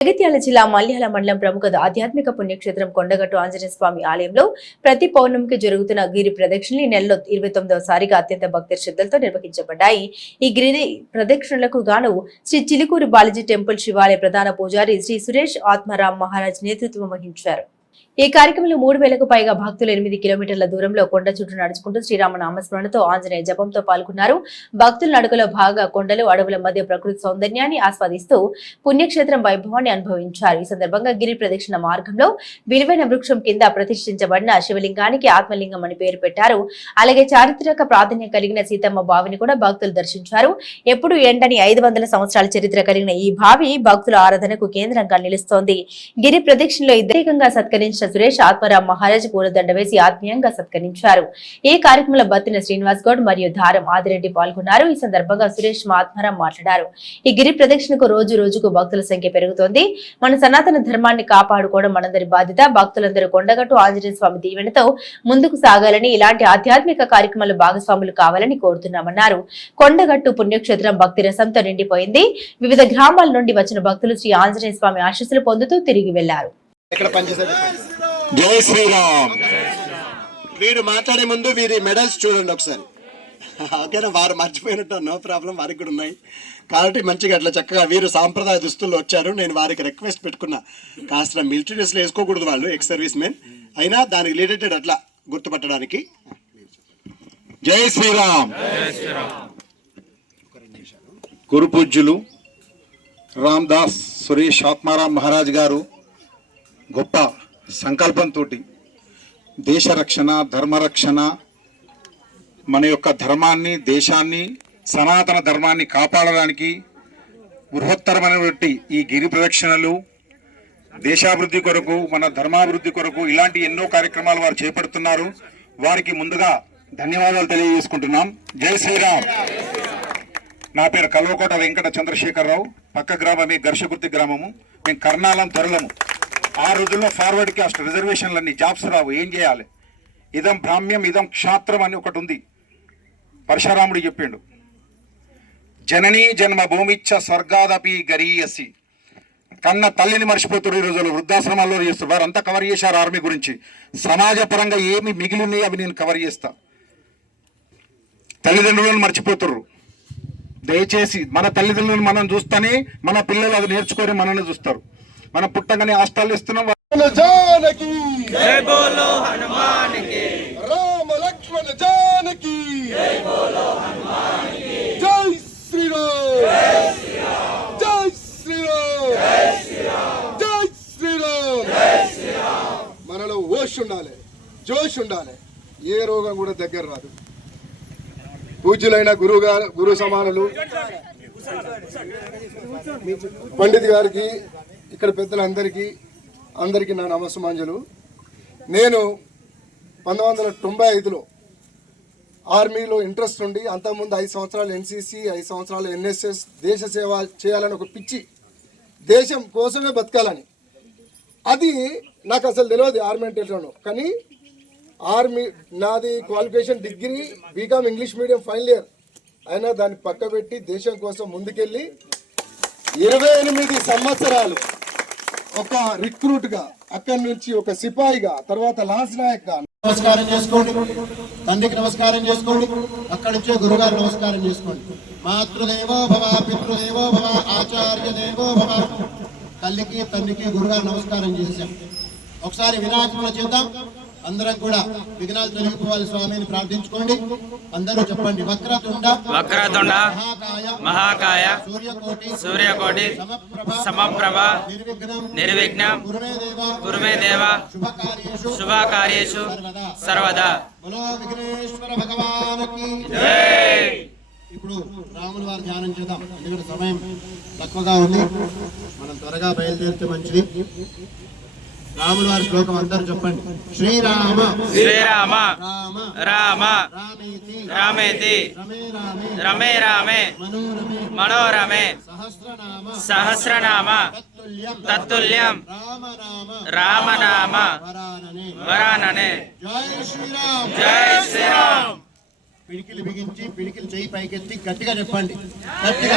జగిత్యాల జిల్లా మల్యాల మండలం ప్రముఖ ఆధ్యాత్మిక పుణ్యక్షేత్రం కొండగట్టు ఆంజనేయ స్వామి ఆలయంలో ప్రతి పౌర్ణమికి జరుగుతున్న గిరి ప్రదక్షిణలు ఈ నెలలో ఇరవై తొమ్మిదవ సారిగా అత్యంత భక్తి శ్రద్ధలతో నిర్వహించబడ్డాయి. ఈ గిరి ప్రదక్షిణలకు గాను శ్రీ చిలుకూరు బాలాజీ టెంపుల్ శివాలయ ప్రధాన పూజారి శ్రీ సురేష్ ఆత్మారాం మహారాజ్ నేతృత్వం వహించారు. ఈ కార్యక్రమంలో మూడు వేలకు పైగా భక్తులు ఎనిమిది కిలోమీటర్ల దూరంలో కొండ చుట్టూ నడుచుకుంటూ శ్రీరామ నామస్మరణతో ఆంజనేయ జపంతో పాల్గొన్నారు. భక్తుల నడుకలో భాగంగా కొండలు అడవుల మధ్య ప్రకృతి సౌందర్యాన్ని ఆస్వాదిస్తూ పుణ్యక్షేత్రం వైభవాన్ని అనుభవించారు. ఈ సందర్భంగా గిరి ప్రదక్షిణ మార్గంలో విలువైన వృక్షం కింద ప్రతిష్ఠించబడిన శివలింగానికి ఆత్మలింగం అని పేరు పెట్టారు. అలాగే చారిత్రక ప్రాధాన్యం కలిగిన సీతమ్మ బావిని కూడా భక్తులు దర్శించారు. ఎప్పుడు ఎండని ఐదు వందల సంవత్సరాల చరిత్ర కలిగిన ఈ బావి భక్తుల ఆరాధనకు కేంద్రంగా నిలుస్తోంది. గిరి ప్రదక్షిణలో ఇద్దరికంగా సత్కరించిన సురేష్ ఆత్మరామ్ మహారాజ్ పూలదండ వేసి ఆత్మీయంగా సత్కరించారు. ఈ కార్యక్రమంలో బత్తిన శ్రీనివాస్ గౌడ్ మరియు ధారం ఆదిరెడ్డి పాల్గొన్నారు. ఈ సందర్భంగా సురేష్ ఆత్మరామ్ మాట్లాడారు. ఈ గిరి ప్రదక్షిణకు రోజు రోజుకు భక్తుల సంఖ్య పెరుగుతోంది. మన సనాతన ధర్మాన్ని కాపాడుకోవడం మనందరి బాధ్యత. భక్తులందరూ కొండగట్టు ఆంజనేయ స్వామి దీవెనతో ముందుకు సాగాలని ఇలాంటి ఆధ్యాత్మిక కార్యక్రమాలు భాగస్వాములు కావాలని కోరుతున్నామన్నారు. కొండగట్టు పుణ్యక్షేత్రం భక్తి రసంతో నిండిపోయింది. వివిధ గ్రామాల నుండి వచ్చిన భక్తులు శ్రీ ఆంజనేయ స్వామి ఆశీస్సులు పొందుతూ తిరిగి వెళ్ళారు. ఎక్కడ పనిచేశారు? జై శ్రీరామ్. వీడు మాట్లాడే ముందు వీరి మెడల్స్ చూడండి ఒకసారి. ఓకేనా వారు మర్చిపోయినట్టు నో ప్రాబ్లం వారికి కూడా ఉన్నాయి. కాబట్టి మంచిగా అట్లా చక్కగా వీరు సాంప్రదాయ దుస్తుల్లో వచ్చారు. నేను వారికి రిక్వెస్ట్ పెట్టుకున్నా కాస్త మిలిటరీ డ్రెస్లో వేసుకోకూడదు వాళ్ళు ఎక్స్ సర్వీస్ మెన్. అయినా దానికి రిలేటెడ్ అట్లా గుర్తుపట్టడానికి. జై శ్రీరామ్. గురు పూజ్యులు రామ్ దాస్ సురేష్ ఆత్మారాం మహారాజ్ గారు గొప్ప సంకల్పంతో దేశ రక్షణ ధర్మరక్షణ మన యొక్క ధర్మాన్ని దేశాన్ని సనాతన ధర్మాన్ని కాపాడడానికి బృహత్తరమైనటువంటి ఈ గిరి ప్రదక్షిణలు దేశాభివృద్ధి కొరకు మన ధర్మాభివృద్ధి కొరకు ఇలాంటి ఎన్నో కార్యక్రమాలు వారు చేపడుతున్నారు. వారికి ముందుగా ధన్యవాదాలు తెలియజేసుకుంటున్నాం. జై శ్రీరామ్. నా పేరు కల్వకోట వెంకట చంద్రశేఖరరావు. పక్క గ్రామమే ఘర్షగుర్తి గ్రామము. మేము కర్ణాలం తొరలము. ఆ రోజుల్లో ఫార్వర్డ్ కాస్ట్ రిజర్వేషన్లన్నీ జాబ్స్ రావు ఏం చేయాలి? ఇదం భ్రామ్యం ఇదం క్షాత్రం అని ఒకటి ఉంది. పరశురాముడు చెప్పిండు. జననీ జన్మ భూమిచ్చ స్వర్గాదపి గరీయసి. కన్న తల్లిని మర్చిపోతున్నారు ఈ రోజుల్లో వృద్ధాశ్రమాల్లో చేస్తారు వారు అంతా కవర్ చేశారు ఆర్మీ గురించి. సమాజపరంగా ఏమి మిగిలి అవి నేను కవర్ చేస్తా. తల్లిదండ్రులను మర్చిపోతుర్రు. దయచేసి మన తల్లిదండ్రులను మనం చూస్తేనే మన పిల్లలు అది నేర్చుకొని మనల్ని చూస్తారు. మనం పుట్టగానే హాస్టల్ ఇస్తున్నాం. జానకి జై బోలో హనుమాన్ రామ లక్ష్మణ జానకి. జై బోలో హనుమాన్ జై శ్రీరామ్. జై శ్రీరామ్. జై శ్రీరామ్. మనలో ఓష్ ఉండాలి జోష్ ఉండాలి. ఏ రోగం కూడా దగ్గర రాదు. పూజ్యులైన గురువు గారు గురు సమానులు. పండిత్ గారికి ఇక్కడ పెద్దలందరికీ అందరికీ నా నమస్సుమాంజలు. నేను పంతొమ్మిది వందల తొంభై ఐదులో ఆర్మీలో ఇంట్రెస్ట్ ఉండి అంతకుముందు ఐదు సంవత్సరాలు ఎన్సీసీ ఐదు సంవత్సరాలు ఎన్ఎస్ఎస్ దేశ సేవ చేయాలని ఒక పిచ్చి దేశం కోసమే బతకాలని. అది నాకు అసలు తెలియదు ఆర్మీ అంటే కానీ ఆర్మీ నాది qualification degree BCom English medium final year. అయినా దాన్ని పక్కబెట్టి దేశం కోసం ముందుకెళ్ళి ఇరవై ఎనిమిది సంవత్సరాలు ఒక రిక్రూట్గా అక్కడి నుంచి ఒక సిపాయిగా తర్వాత లాన్స్ నాయక్గా నమస్కారం చేసుకోండి. తండ్రికి నమస్కారం చేసుకోండి. అక్కడి నుంచి గురుగారు నమస్కారం చేసుకోండి. మాతృదేవో భవ పితృదేవో భవ ఆచార్య దేవో భవ. తల్లికి తండ్రికి గురుగారు నమస్కారం చేశాం. ఒకసారి వినాయకుడు చేద్దాం. అందరం కూడా విఘ్నాలు తొలగిపోవాలి స్వామిని ప్రార్థించుకోండి. అందరూ చెప్పండి వక్రతుండ వక్రతుండ మహాకాయ మహాకాయ సూర్యకోటి సూర్యకోటి సమప్రభ నిర్విఘ్నం నిర్విఘ్నం గురుమే దేవ కురుమే దేవ శుభకార్యేషు సర్వదా. విఘ్నేశ్వర భగవానికి. ఇప్పుడు రాముల వారి ధ్యానం చేద్దాం. ఎందుకంటే సమయం తక్కువగా ఉంది. మనం త్వరగా బయలుదేరితే మంచిది. రాముల వారి శ్లోకం అందరూ చెప్పండి. శ్రీరామ. శ్రీరామ. రామ. రామ. రామేతి. రమే రామే. రమే రామే. మనోరమే. సహస్రనామ. తత్తుల్యం. తత్తుల్యం. రామ రామ రామనామ. వరాననే. వరాననే. జై శ్రీరామ్. జై శ్రీరామ్. పిడికిలు బిగించి పిడికిలు చేయి పైకెత్తి గట్టిగా చెప్పండి. గట్టిగా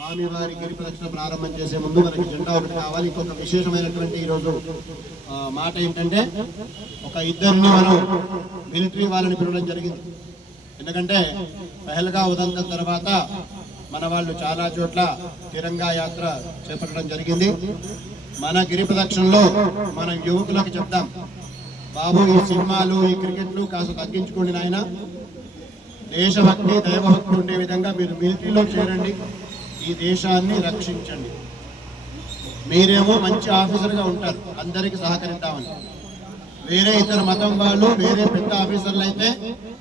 వారి గిరి ప్రదక్షిణ ప్రారంభం చేసే ముందు మనకి జెండా ఒకటి కావాలి. ఇంకొక విశేషమైనటువంటి ఈరోజు మాట ఏంటంటే ఒక ఇద్దరిని మనం మిలిటరీ వాళ్ళని పిలవడం జరిగింది. ఎందుకంటే పహల్గా ఉదంతం తర్వాత మన వాళ్ళు చాలా చోట్ల తిరంగా యాత్ర చేపట్టడం జరిగింది. మన గిరి ప్రదక్షిణలో మనం యువకులకు చెప్తాం బాబు ఈ సినిమాలు ఈ క్రికెట్లు కాస్త తగ్గించుకోండి నాయన. దేశభక్తి దైవభక్తి ఉండే విధంగా మీరు మిలిటరీలో చేరండి. ఈ దేశాన్ని రక్షించండి. మీరేమో మంచి ఆఫీసర్గా ఉంటారు. అందరికి సహకరిద్దామని. వేరే ఇతర మతం వాళ్ళు వేరే పెద్ద ఆఫీసర్లు అయితే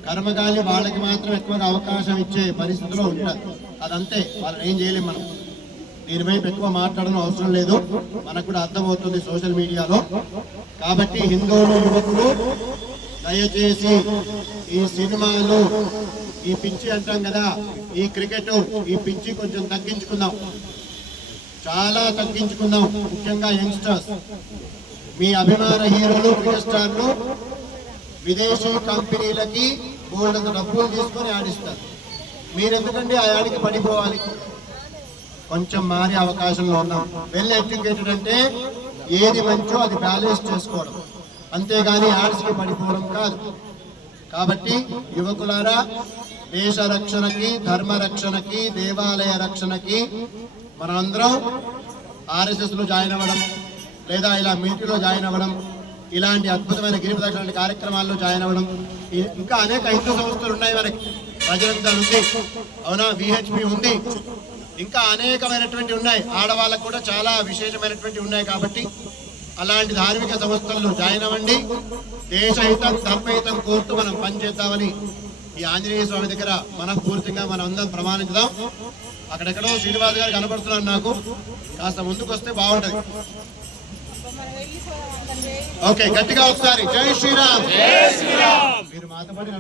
కర్మగాలి వాళ్ళకి మాత్రం ఎక్కువగా అవకాశం ఇచ్చే పరిస్థితిలో ఉంటారు. అదంతే. వాళ్ళని ఏం చేయలేం మనం. దీనిపై ఎక్కువ మాట్లాడడం అవసరం లేదు. మనకు కూడా అర్థమవుతుంది సోషల్ మీడియాలో. కాబట్టి హిందువులు యువకులు దయచేసి ఈ సినిమాలు ఈ పిచ్చి అంటాం కదా. ఈ క్రికెట్ ఈ పిచ్చి కొంచెం తగ్గించుకుందాం. చాలా తగ్గించుకుందాం. ముఖ్యంగా యంగ్స్టర్స్. మీ అభిమాన హీరోలు క్రికెట్ స్టార్లు విదేశీ కంపెనీలకి బోల్డంత డబ్బులు తీసుకొని ఆడిస్తారు. మీరెందుకండి ఆ ఆడికి పడిపోవాలి? కొంచెం మారే అవకాశంలో ఉన్నాం. వెల్ ఎడ్యుకేటెడ్ అంటే ఏది మంచో అది బ్యాలెన్స్ చేసుకోవడం. అంతేగాని ఆర్ట్స్కి పడిపోవడం కాదు. కాబట్టి యువకులారా దేశ రక్షణకి ధర్మ రక్షణకి దేవాలయ రక్షణకి మనందరం ఆర్ఎస్ఎస్లో జాయిన్ అవ్వడం లేదా ఇలా మిలిటరీలో జాయిన్ అవ్వడం ఇలాంటి అద్భుతమైన గిరి ప్రదక్షిణ కార్యక్రమాల్లో జాయిన్ అవ్వడం ఇంకా అనేక హిందూ సంస్థలు ఉన్నాయి మనకి. బజరంగ్ ఉంది. అవునా? విహెచ్పి ఉంది. ఇంకా అనేకమైనటువంటి ఉన్నాయి. ఆడవాళ్ళకు కూడా చాలా విశేషమైనటువంటి ఉన్నాయి కాబట్టి అలాంటి ధార్మిక సంస్థల్లో జాయిన్ అవ్వండి. దేశహితం ధర్మహితం కోరుతూ మనం పనిచేద్దామని ఈ ఆంజనేయ స్వామి దగ్గర మనస్ఫూర్తిగా మనం అందరం ప్రమాణించుదాం. అక్కడెక్కడో శ్రీనివాస్ గారు కనపడుతున్నారు నాకు. కాస్త ముందుకు వస్తే బాగుంటది. ఓకే గట్టిగా ఒకసారి. జై శ్రీరామ్. మీరు మాతో పాటు